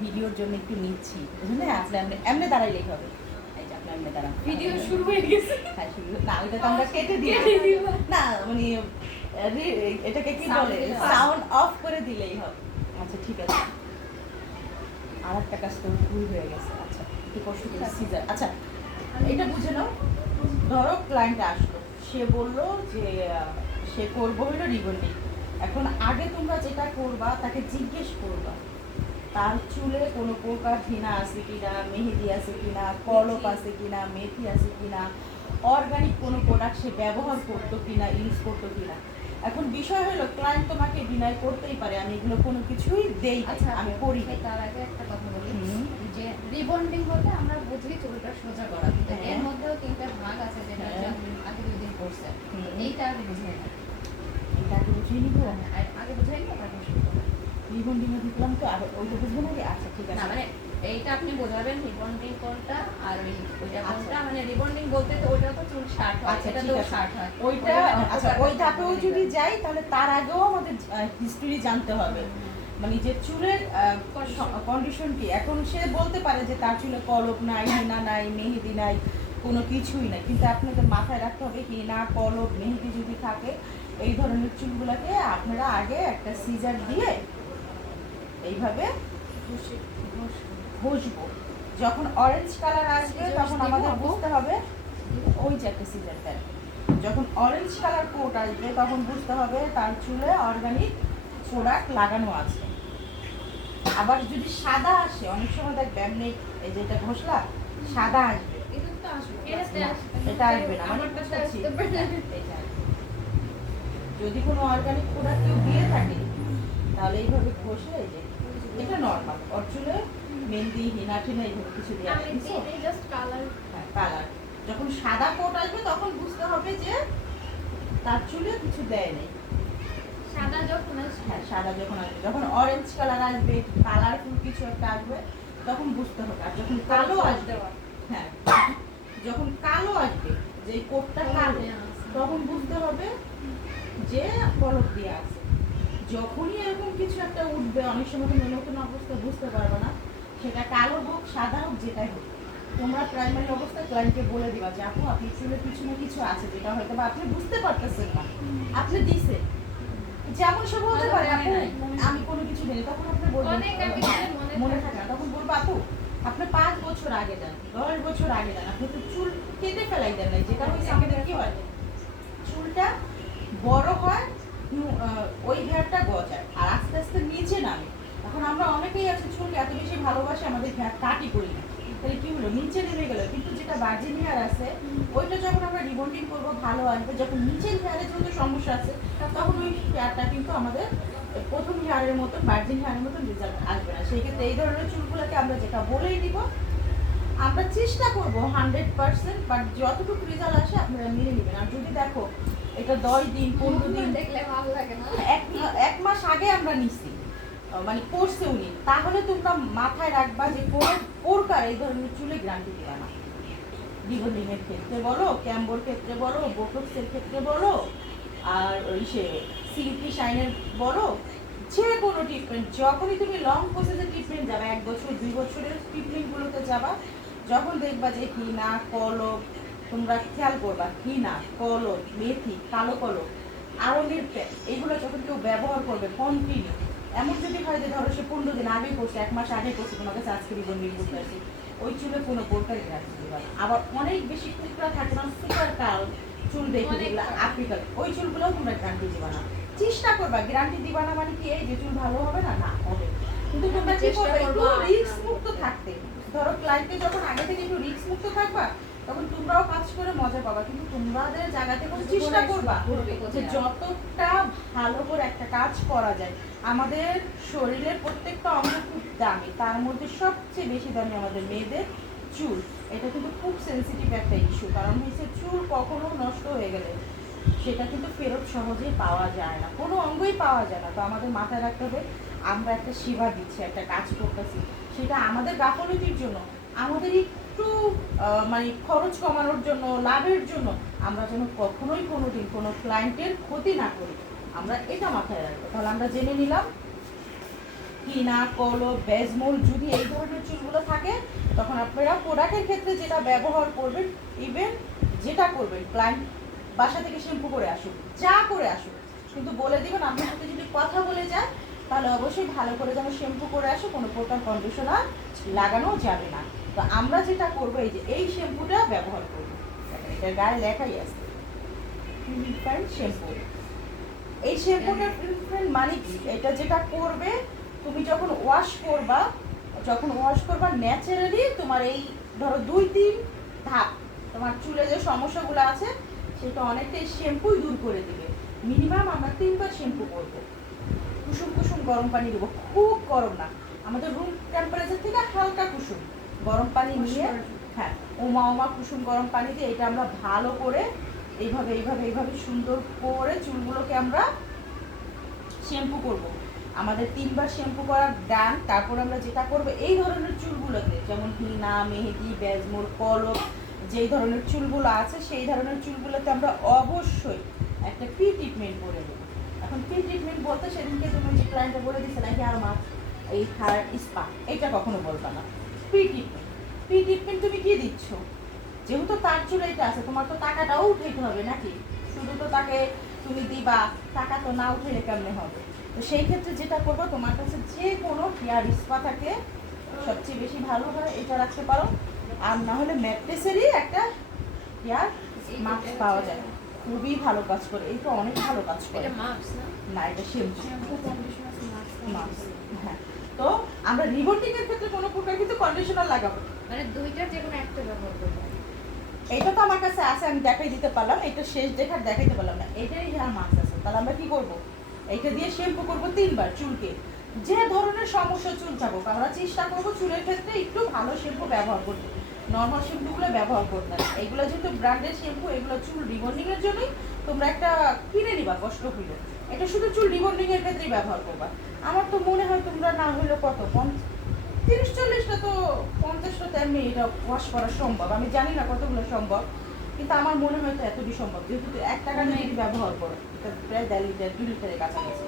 ভিডিওর জন্য একটু নিচ্ছি, বুঝলেন? আপনি এমনি দাঁড়াইলেই হবে। এই যে আপনি এমনি দাঁড়ান। ভিডিও শুরু হয়ে গেছে। হ্যাঁ শুরু না, ওইটা তো আমরা কেটে দিই না, মানে এটাকে কি বলে, সাউন্ড অফ করে দিলেই হবে। আচ্ছা ঠিক আছে, আর একটা কাজ তো ভুল হয়ে গেছে। আচ্ছা একটু কষ্ট করে সিজার। আচ্ছা এটা বুঝে নাও, ধরো ক্লায়েন্ট আসলো, সে বলল যে সে করবো হলো রিবন্ডিং। এখন আগে তোমরা যেটা করবা তাকে জিজ্ঞেস করবা তার চুলে কোনো প্রকার হিনা আছে কিনা, মেহেদি আছে কিনা, কলপ আছে কিনা, মেথি আছে কিনা, অর্গানিক কোনো প্রোডাক্ট সে ব্যবহার করতো কিনা, ইউজ করতো কিনা। এখন বিষয় হলো ক্লায়েন্ট তোমাকে ডিনাই করতেই পারে আমি এগুলো কোনো কিছুই দেই না, আচ্ছা আমি করি না। তার আগে একটা কথা বলি যে রিবন্ডিং বলতে আমরা বুঝি চুলটা সোজা করা, কিন্তু এর মধ্যেও তিনটা ভাগ আছে যেটা আগে 2 দিন করছে, এইটা আগে বুঝাই না। এটা আগে বুঝিয়ে নিবো, আগে বুঝাই না তারপর শুরু করবো। রিবন্ডিং এ দিলাম তো, আর ওইটা বুঝবো না। আচ্ছা ঠিক না আছে, মানে এইটা আপনি বোঝাবেন রিবন্ডিং কোনটা আর ওইটা আচ্ছা। কোনটা, মানে রিবন্ডিং বলতে তো ওইটা তো চুল শার্ট হয়, আচ্ছা এটা ঠিক তো আছে, শার্ট হয় ওইটা আচ্ছা ওই ধাপেও যদি যাই তাহলে তার আগেও আমাদের হিস্টরি জানতে হবে, মানে যে চুলের কন্ডিশন কি। এখন সে বলতে পারে যে তার চুলে কলপ নাই, হেনা নাই, মেহেদি নাই, কোনো কিছুই নাই, কিন্তু আপনাদের মাথায় রাখতে হবে হেনা, কলপ, মেহেদি যদি থাকে এই ধরনের চুলগুলোকে আপনারা আগে একটা সিজার দিয়ে এইভাবে ঘষবো। যখন অরেঞ্জ কালার আসবে তখন আমাদের বুঝতে হবে, ওই যে একটা সিজার প্যান, যখন অরেঞ্জ কালার কোট আসবে তখন বুঝতে হবে তার চুলে অর্গানিক প্রোডাক্ট লাগানো আছে। আবার যদি সাদা আসে, অনেক সময় দেখবে এমনি এই যে এটা ঘষলা সাদা আসবে, এটা আসবে না, মানে যদি কোনো অর্গানিক প্রোডাক্ট কেউ দিয়ে থাকে তাহলে এইভাবে ঘষে, এই যে এটা নর্মাল, ওর চুলে মেহেদি, হিনা টিনা এইভাবে কিছু দেওয়া হ্যাঁ কালার। যখন সাদা কোট আসবে তখন বুঝতে হবে যে তার চুলে কিছু দেয় নেই। সাদা যখন আসবে, হ্যাঁ সাদা যখন আসবে, যখন অরেঞ্জ কালার আসবে, কালারফুল কিছু একটা আসবে তখন বুঝতে হবে। আর যখন কালো আসবে, হ্যাঁ যখন কালো আসবে, যে কোটটা কালো, তখন বুঝতে হবে যে কলপ দিয়ে আছে। যখনই এরকম কিছু একটা উঠবে, অনেক সময় তুমি নতুন অবস্থা বুঝতে পারবে না, সেটা কালো হোক সাদা হোক যেটাই হোক, তোমরা প্রাইমারি অবস্থায় ক্লায়েন্টকে বলে দিবা যে আপু আপনি চুলে কিছু না কিছু আছে যেটা হয়তো বা আপনি বুঝতে পারতেছেন না, আপনি দিছে। যেমন সে বলতে পারে আপু আমি কোনো কিছু নেই, তখন আপনি বলবেন মনে থাকে না, তখন বলবো আপু আপনি 5 বছর আগে যান, 10 বছর আগে যান, আপনি তো চুল কেটে ফেলাই দেন নাই, যেটা হচ্ছে আমাদের কি হয় চুলটা বড় হয়, ওই হেয়ারটা গজায় আর আস্তে আস্তে নিচে নামে। এখন আমরা অনেকেই আছে চুলকে এত বেশি ভালোবাসি আমাদের হেয়ার কাটই করি না, তাহলে কি হলো নিচে নেমে গেল। কিন্তু যেটা ভার্জিন হেয়ার আছে ওইটা যখন আমরা রিবন্ডিং করবো ভালো আসবে, যখন নিচের হেয়ারের জন্য সমস্যা আছে তখন ওই হেয়ারটা কিন্তু আমাদের প্রথম হেয়ারের মতো ভার্জিন হেয়ারের মতো রেজাল্ট আসবে না। সেই ক্ষেত্রে এই ধরনের চুলগুলোকে আমরা যেটা বলেই দিব, আমরা চেষ্টা করবো 100%, বাট যতটুকু রেজাল্ট আসে আপনারা মেনে নেবেন। আর যদি দেখো এটা 10 দিন 15 দিন দেখলে ভালো লাগে না, এক মাস আগে আমরা নিছি, মানে করছে উনি, তাহলে তোমরা মাথায় রাখবা যে কোনো প্রকার এই ধরনের চুলে গ্যারান্টি দিবা না। রিবন্ডিংয়ের ক্ষেত্রে বলো, ক্যাম্বোর ক্ষেত্রে বলো, বোটক্সের ক্ষেত্রে বলো, আর ওই সে সিল্কি শাইনের বলো, যে কোনো ট্রিটমেন্ট যখনই তুমি লং প্রসেসের ট্রিটমেন্ট যাবে, 1 বছর 2 বছরের ট্রিটমেন্টগুলোতে যাবা, যখন দেখবা যে হিনা, কলপ, তোমরা খেয়াল করবা হিনা, কলপ, মেথি, কালো কলপ, আরঙের তেল, এগুলো যখন কেউ ব্যবহার করবে কন্টিনিউ, এমন যদি হয় যে ধরো সে 15 দিন আগে করছে, 1 মাস আগে করছে, তোমার কাছে আজকে রিবন্ডিং করতে আসছি, ওই চুলে কোনো প্রকার গ্যারান্টি দিবা না। আবার অনেক বেশি টুকরা থাকে না, সুপার কাল চুল দেখে যেগুলো আফ্রিকান, ওই চুলগুলোও তোমরা গ্যারান্টি দিবা না। চেষ্টা করবা, গ্যারান্টি দিবা না মানে কি এই যে চুল ভালো হবে না, না হবে, কিন্তু তোমরা কি করবে একটু রিস্ক মুক্ত থাকতে। ধরো ক্লায়েন্টকে যখন আগে থেকে একটু রিস্ক মুক্ত থাকবা তখন তোমরাও কাজ করে মজা পাবা, কিন্তু তোমাদের জায়গা থেকে চেষ্টা করবা যে যতটা ভালো করে একটা কাজ করা যায়। আমাদের শরীরের প্রত্যেকটা অঙ্গ খুব দামি, তার মধ্যে সবচেয়ে বেশি দামি আমাদের মেয়েদের চুল। এটা কিন্তু খুব সেন্সিটিভ একটা ইস্যু, কারণ হচ্ছে চুল কখনো নষ্ট হয়ে গেলে সেটা কিন্তু ফেরত সহজেই পাওয়া যায় না, কোনো অঙ্গই পাওয়া যায় না। তো আমাদের মাথায় রাখতে হবে আমরা একটা সেবা দিচ্ছি, একটা কাজ করতেছি, সেটা আমাদের গাফলতির জন্য, আমাদের একটু মানে খরচ কমানোর জন্য, লাভের জন্য আমরা যেন কখনোই কোনোদিন কোনো ক্লায়েন্টের ক্ষতি না করি, আমরা এটা মাথায় রাখবো। তাহলে আমরা জেনে নিলাম হিনা, কলো, বেজমল যদি এই ধরনের চুলগুলো থাকে, তখন আপনারা প্রোডাক্টের ক্ষেত্রে যেটা ব্যবহার করবেন, ইভেন যেটা করবেন, ক্লায়েন্ট বাসা থেকে শ্যাম্পু করে আসুক, যা করে আসুক, কিন্তু বলে দিবেন আপনার সাথে যদি কথা বলে যায় তাহলে অবশ্যই ভালো করে যেন শ্যাম্পু করে আসো, কোনো প্রকার কন্ডিশনার লাগানো যাবে না। তো আমরা যেটা করবো এই যে এই শ্যাম্পুটা ব্যবহার করবো, এটার গায়ে লেখাই আছে শ্যাম্পু। এই শ্যাম্পুটার প্রিন্ট মানে কি, এটা যেটা করবে তুমি যখন ওয়াশ করবা ন্যাচারালি তোমার এই ধরো 2-3 ধাপ তোমার চুলে যে সমস্যাগুলো আছে সেটা অনেকটাই শ্যাম্পুই দূর করে দিবে। মিনিমাম আমরা 3বার শ্যাম্পু করবো, কুসুম কুসুম গরম পানি দেবো, খুব গরম না, আমাদের রুম টেম্পারেচার থেকে হালকা কুসুম গরম পানি নিয়ে, হ্যাঁ ওমা কুসুম গরম পানি দিয়ে এটা আমরা ভালো করে এইভাবে এইভাবে এইভাবে সুন্দর করে চুলগুলোকে আমরা শ্যাম্পু করব। আমাদের 3বার শ্যাম্পু করার ডান। তারপর আমরা যেটা করবো এই ধরনের চুলগুলোতে, যেমন হিনা, মেহেদি, বেজমোর, কলক, যেই ধরনের চুলগুলো আছে সেই ধরনের চুলগুলোতে আমরা অবশ্যই একটা প্রি ট্রিটমেন্ট করে দেবো। এখন প্রি ট্রিটমেন্ট বলতে সেদিনকে তুমি যে ক্লায়েন্টটা বলে দিচ্ছে না হেয়ার মাস্ক, এই হেয়ার স্পা, এটা কখনো বলবা না। প্রি ট্রিটমেন্ট তুমি কি দিচ্ছ, যেহেতু তার চুল এটা আছে, তোমার তো টাকাটাও উঠাইতে হবে নাকি, শুধু তো তাকে তুমি দিবা, টাকা তো না উঠাইলে কেমনে হবে। তো সেই ক্ষেত্রে যেটা করবো, তোমার কাছে যে কোনো হেয়ার স্পা থাকে সবচেয়ে বেশি ভালো হয় এটা রাখতে পারো, আর না হলে ম্যাট্রেসেরই একটা হেয়ার মাস্ক পাওয়া যায়, খুবই ভালো কাজ করে, এই তো অনেক ভালো কাজ করে। এটা মাস্ক না, এটা শ্যাম্পু কন্ডিশনার মাস্ক। হ্যাঁ, তো আমরা রিবন্ডিং এর ক্ষেত্রে কোনো প্রকার কিন্তু কন্ডিশনার লাগাবো না। মানে দুইটার যে কোনো একটা ব্যবহার করবো। এটা তো আমার কাছে আছে, আমি দেখাই দিতে পারলাম, এটা শেষ দেখার দেখাইতে পারলাম না, এটাই হেয়ার মাস্ক আছে। তাহলে আমরা কি করব, এইটা দিয়ে শ্যাম্পু করব 3বার চুলকে, যে ধরনের সমস্যা চুল থাকুক আমরা চেষ্টা করব চুলের ক্ষেত্রে একটু ভালো শ্যাম্পু ব্যবহার করতে, নর্মাল শ্যাম্পুগুলো ব্যবহার করতে না। এইগুলো যেহেতু ব্র্যান্ডের শ্যাম্পু, এগুলো চুল রিবন্ডিং এর জন্যই তোমরা একটা কিনে নিবা কষ্ট হইল, এটা শুধু চুল রিবন্ডিং এর ক্ষেত্রেই ব্যবহার করবা। আমার তো মনে হয় তোমরা না হইলে কত 30-40টা তো 50টা তো এমনি এটা ওয়াশ করা সম্ভব, আমি জানি না কতগুলো সম্ভব, কিন্তু আমার মনে হয় তো এতটি সম্ভব, যেহেতু 1 টাকা যদি ব্যবহার করো এটা প্রায় 1.5 লিটার 2 লিটারের কাছাকাছি।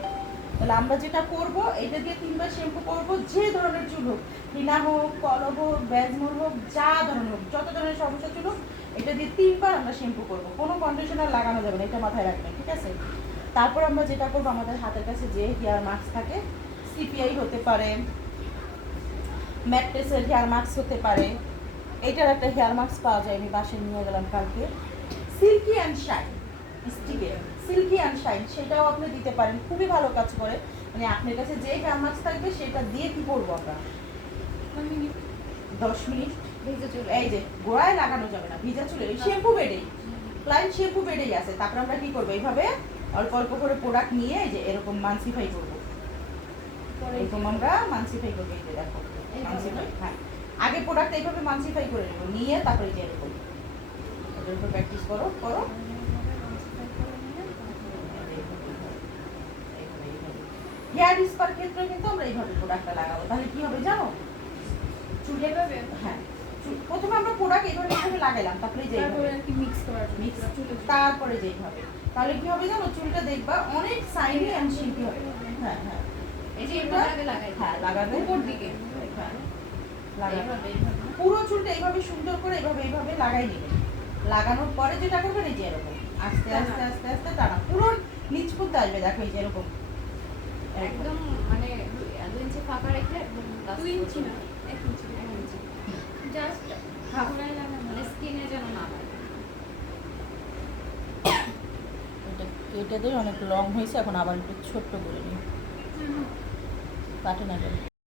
তাহলে আমরা যেটা করব, এটা দিয়ে 3বার শ্যাম্পু করব, যে ধরনের চুল হোক, হিনা হোক, কলব হোক, বেজমোর হোক, যা ধরনের হোক, যত ধরনের সমস্যা চুল হোক, এটা দিয়ে 3বার আমরা শ্যাম্পু করব, কোনো কন্ডিশনার লাগানো যাবে না, এটা মাথায় রাখবেন, ঠিক আছে। তারপর আমরা যেটা করবো, আমাদের হাতের কাছে যে হেয়ার মাস্ক থাকে, সিপিআই হতে পারে, ম্যাট্রেসের হেয়ার মাস্ক হতে পারে, এটার একটা হেয়ার মাস্ক পাওয়া যায়, আমি বাসায় নিয়ে গেলাম কালকে, সিল্কি অ্যান্ড শাইন স্টিকের, সিল্কি অ্যান্ড শাইন, সেটাও আপনি দিতে পারেন, খুবই ভালো কাজ করে। মানে আপনার কাছে যে হেয়ার মাস্ক থাকবে সেটা দিয়ে কি করবো আমরা 10 মিনিট ভেজে চলে এই যে গোড়ায় লাগানো যাবে না, ভিজা চুলে শ্যাম্পু বেডেই, ক্লায়েন্ট শ্যাম্পু বেডেই আছে। তারপর আমরা কি করবো, এইভাবে অল্প অল্প করে প্রোডাক্ট নিয়ে এই যে এরকম মানসিফাই করবো, এরকম আমরা মানসিফাই করবো, এই যে দেখো মানসিফাই, হ্যাঁ আগে প্রোডাক্ট এইভাবে মানসিফাই করে নেবো, নিয়ে তারপরে যে এরকম এটার উপর প্র্যাকটিস করো করো। হেয়ার স্পার ক্ষেত্রে কিন্তু আমরা এইভাবে প্রোডাক্টটা লাগাবো, তাহলে কি হবে জানো, চুল এভাবে, হ্যাঁ প্রথমে আমরা প্রোডাক্ট এইভাবে এইভাবে লাগাইলাম, তারপরে যে মিক্স করার মিক্স, তারপরে যেইভাবে, তাহলে কি হবে জানো, চুলটা দেখবা অনেক সাইনি অ্যান্ড শিল্পী হবে। হ্যাঁ হ্যাঁ, এই যে এটা আগে লাগাই, হ্যাঁ লাগাবে উপর দিকে, হ্যাঁ লাগাবে, এইভাবে পুরো চুলটা এইভাবে সুন্দর করে এইভাবে এইভাবে লাগাই নেবেন। লাগানোর পরে যেটা করবেন এই যে এরকম আস্তে আস্তে আস্তে আস্তে টানা, পুরো নিচ পর্যন্ত আসবে, দেখো এই যে এরকম একদম মানে 2 ইঞ্চি ফাঁকা রেখে একদম 2 ইঞ্চি না 1 ইঞ্চি জাস্ট হাফলাই লাগা, মানে স্কিনে যেন না লাগে। এটা দিয়ে অনেক লং হয়েছে, এখন আবার একটু ছোট্ট করে নিই, কাটে না।